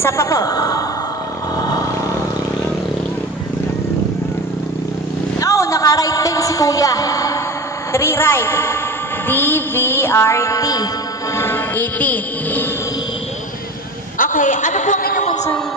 Isa pa po. No, naka-right din si Kuya. 3 right. DVRT. 18. Okay, ano po ang inyong concern?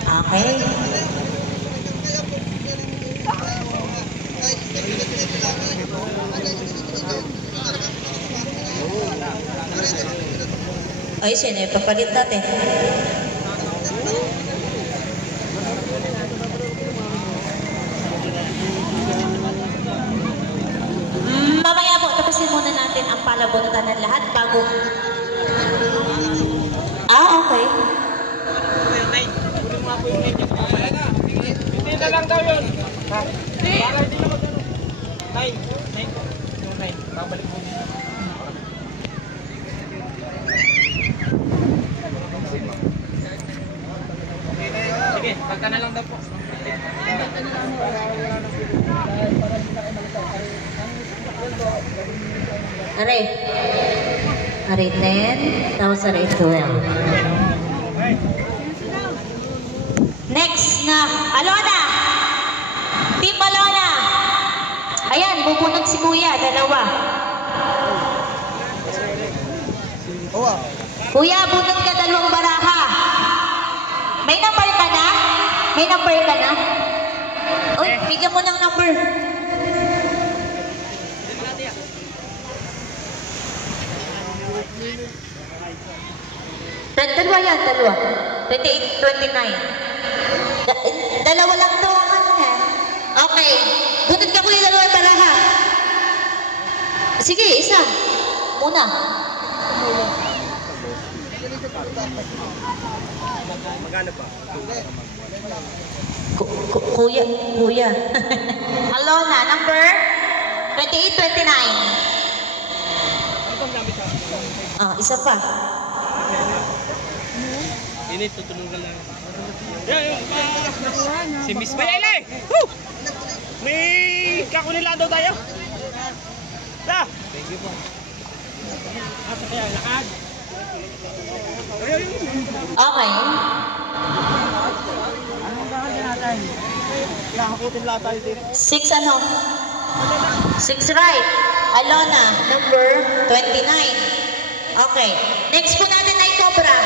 Okay. Ay, sino yung papalit natin? Mamaya po, tapusin muna natin ang palabunutan ng lahat bago... okay. Hindi na lang daw yun. Para hindi na mo doon. Nay. Babalik mo. Sige, pagka na lang daw po. Aray. Aray 10, tapos aray 12. Next na, Alona! Team Alona! Ayan, bubunod si Kuya, dalawa. Kuya, bunod ka dalawang baraha. May number ka na? May number ka na? Uy, bigyan mo ng number. Dalawa yan, dalawa. 28, 29. Dalawa lang to ang ano na. Okay. Bunod ka Kuya, dalawang baraha. Sige, isa. Muna. Magano pa? Kuya. Alona, number 28, 29. Ano bang gamit sa? Isa pa. Ini tutulungan lang. Si Miss Bayele! Woo! May kakunila daw tayo. Thank you po. Asa kaya lakad? Okay. Anong gagawin natin? Kakakutin lahat tayo dito. 6 ano? 6 right. Alona, number 29. Okay. Next po natin ay Cobra.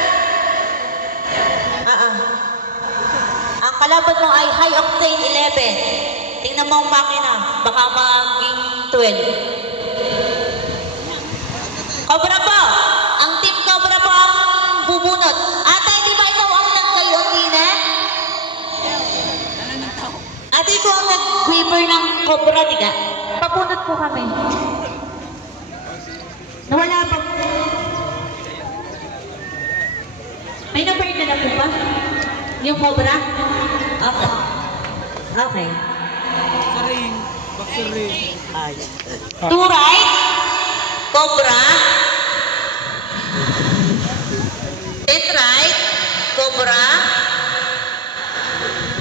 Ang kalaban mo ay High Octane 11. Tingnan mo ang makina. Baka maging 12. Cobra po. Ang team Cobra po ang bubunot. Ate, di ba ikaw ang nagkayotine? Ate, ikaw ang nag-quiver ng Cobra, di ka? Papunot po kami. Nawala pa. May number ka na po ba? Yung Cobra? Okay. Okay. Sa ring. Back sa ring. Ay. 2 right. Cobra. 10 right. Cobra.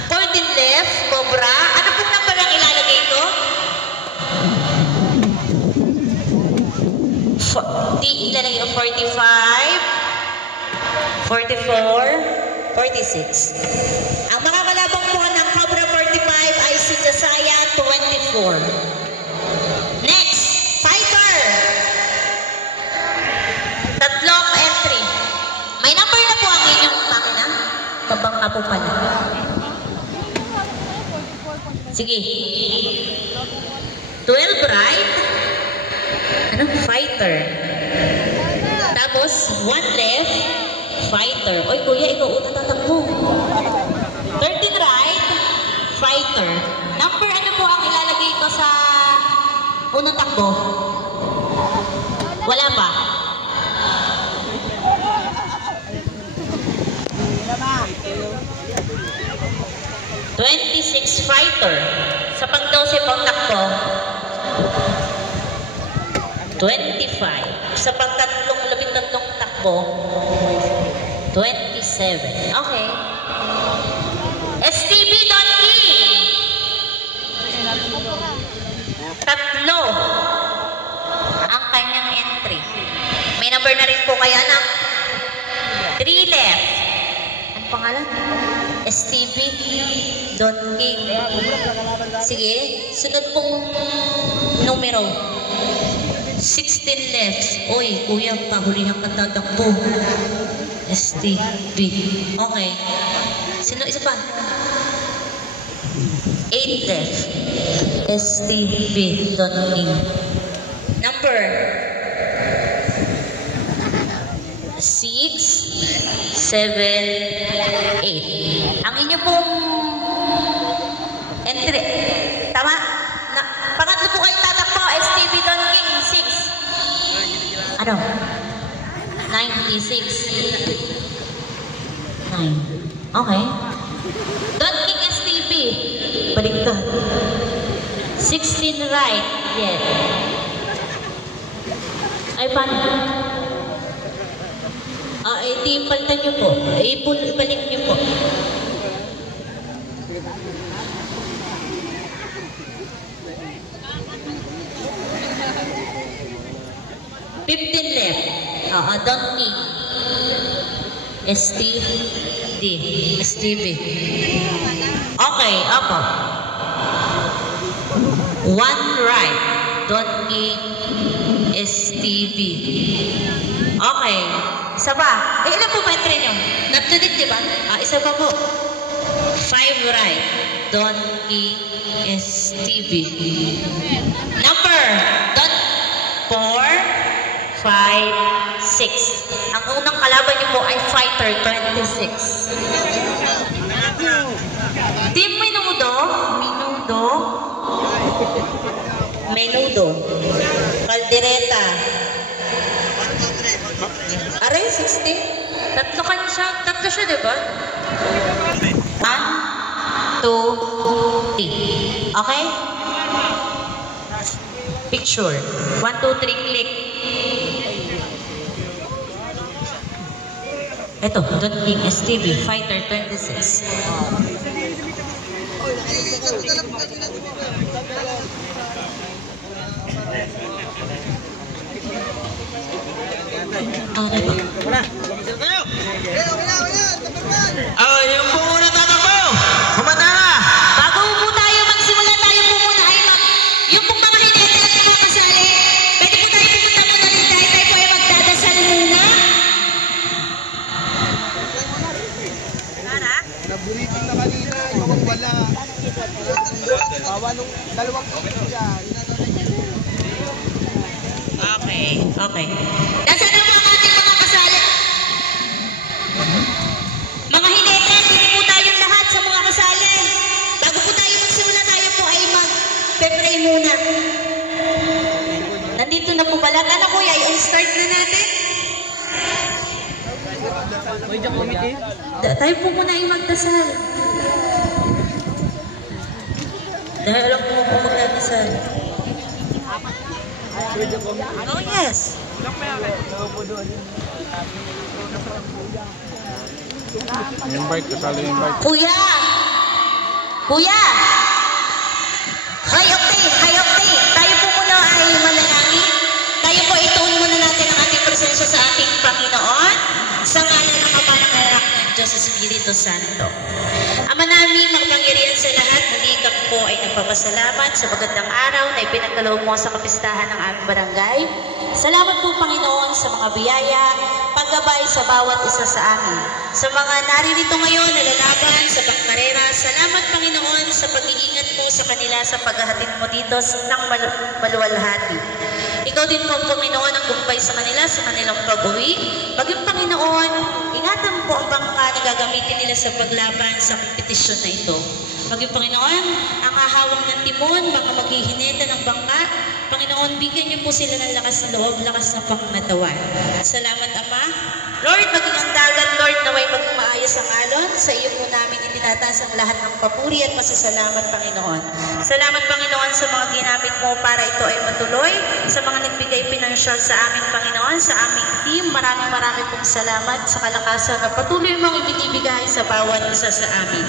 14 left. Cobra. Ano pong number ang ilalagay ko? Ilalagay ko 45. 44, 46. Ang mga kalabang po ng Cobra 45 ay si Josiah 24. Next, Fighter. Tatlong entry. May number na po ang inyong makina. Pabangka po pala. Sige. 12 right. Ano? Fighter. Tapos, 1 left. Fighter. Oy, Kuya, ikaw una tatakbo. 13 right. Fighter. Number ano po ang ilalagay ko sa unang takbo? Wala pa. 26 Fighter. Sa pang-12 pang takbo. 25. Sa pang-13 takbo. 27. Okay. STB Donkey. 3 ang kanyang May number na rin po kayo, anak. 3 left. Ano pangalan? STB. Don King. Sige, sunod pong numero. 16 left. Uy, kuya, pahulihan ka tatakbo. STB. Okay. Sino isa pa? 8 left. STB. Don King. Number 6, 7, 8. Ang inyo pong entry. Tama? Pangatlo po kayong tatakbo. STB Don King. 6. Ano? 96. 9. Okay. Don King STB. Balik ka. 16 right. Yes. Ay, paano? Di palitan nyo po. Ibalik nyo po. $15 left. Don King. STB. Okay, apa? 1 right. Don King. STB. Okay. Isa pa. Ilan po ba entry nyo? Not to date, diba? Isa pa po. 5 right. Don King. STB. Number. 4, 5, 6. Ang unang kalaban nyo po ay Fighter 26. Team Menudo. Caldereta. Aray, 60. Tatlo siya, diba? 1, 2, 3. Okay? Picture. 1, 2, 3, click. Ito, Don King STB, Fighter 26. Yung po muna tatakbo. Kumanda na. Bago po tayo magsimula, tayo po muna ay yung pong mga hinete at mga kasali, pwede po tayo pumunta muna rin dahil tayo po ay magdadasal muna. Naburitin na kanina, yung wala. Bawa nung dalawang yan. Okay. Nasaan na po ang ating mga kasali? Mga hinete, dito po tayong lahat sa mga kasali. Bago po tayo magsimula, tayo po ay mag-pray muna. Nandito na po pala. Ano kuya, i-on-start na natin? Tayo po muna ay magdasal. Dahil alam po kung magdadasal. Oh yes. Invite, kasali invite. Kuya! High octane! Tayo po muna ay manalangin. Tayo po ituon muna natin ang ating presensya sa ating Panginoon sa ngalan ng Ama ng Anak ng Diyos Espiritu Santo. Ama namin, magpangyarihan sa lahat, muli kami po ay nagpapasalamat sa magandang araw na ipinagkaloob mo sa kapistahan ng aming barangay. Salamat po, Panginoon, sa mga biyaya, paggabay sa bawat isa sa amin. Sa mga naririto ngayon na lalaban sa bangkarera, salamat, Panginoon, sa pag-iingat mo sa kanila sa paghahatid mo dito ng maluwalhati. Ikaw din po, Panginoon, ang gumpay sa kanila sa kanilang pag-uwi. Maging, Panginoon, ingatan po ang bangka na gagamitin nila sa paglaban sa kompetisyon na ito. Maging, Panginoon, ang hahawak ng timon, mga maghihineta ng bangka, Panginoon, bigyan niyo po sila ng lakas ng loob, lakas ng pangatawan. Salamat, Ama. Lord, maging ang dagat, Lord, naway maging maayos ang alon. Sa iyo po namin itinataas ang lahat ng papuri at masasalamat, Panginoon. Salamat, Panginoon, sa mga ginamit mo para ito ay matuloy. Sa mga nagbigay pinansyal sa amin, Panginoon, sa aming team, maraming pong salamat sa kalakasan na patuloy mong ibinibigay sa bawat isa sa amin.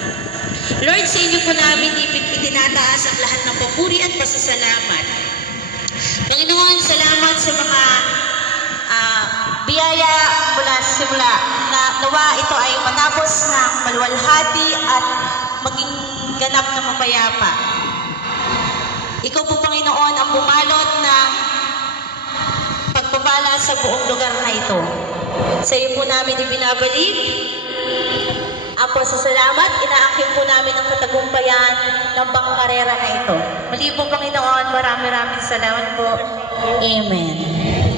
Lord, sa inyo po namin itinataas ang lahat ng papuri at pasasalamat. Panginoon, salamat sa mga nagsimula na nawa ito ay matapos ng maluwalhati at maging ganap na mapayapa. Ikaw po, Panginoon, ang bumalot ng pagpapala sa buong lugar na ito. Sa iyo po namin ibinabalik. Apo, sa salamat, inaangkin po namin ang katagumpayan ng pangkarera na ito. Muli po, Panginoon, maraming salamat po. Amen.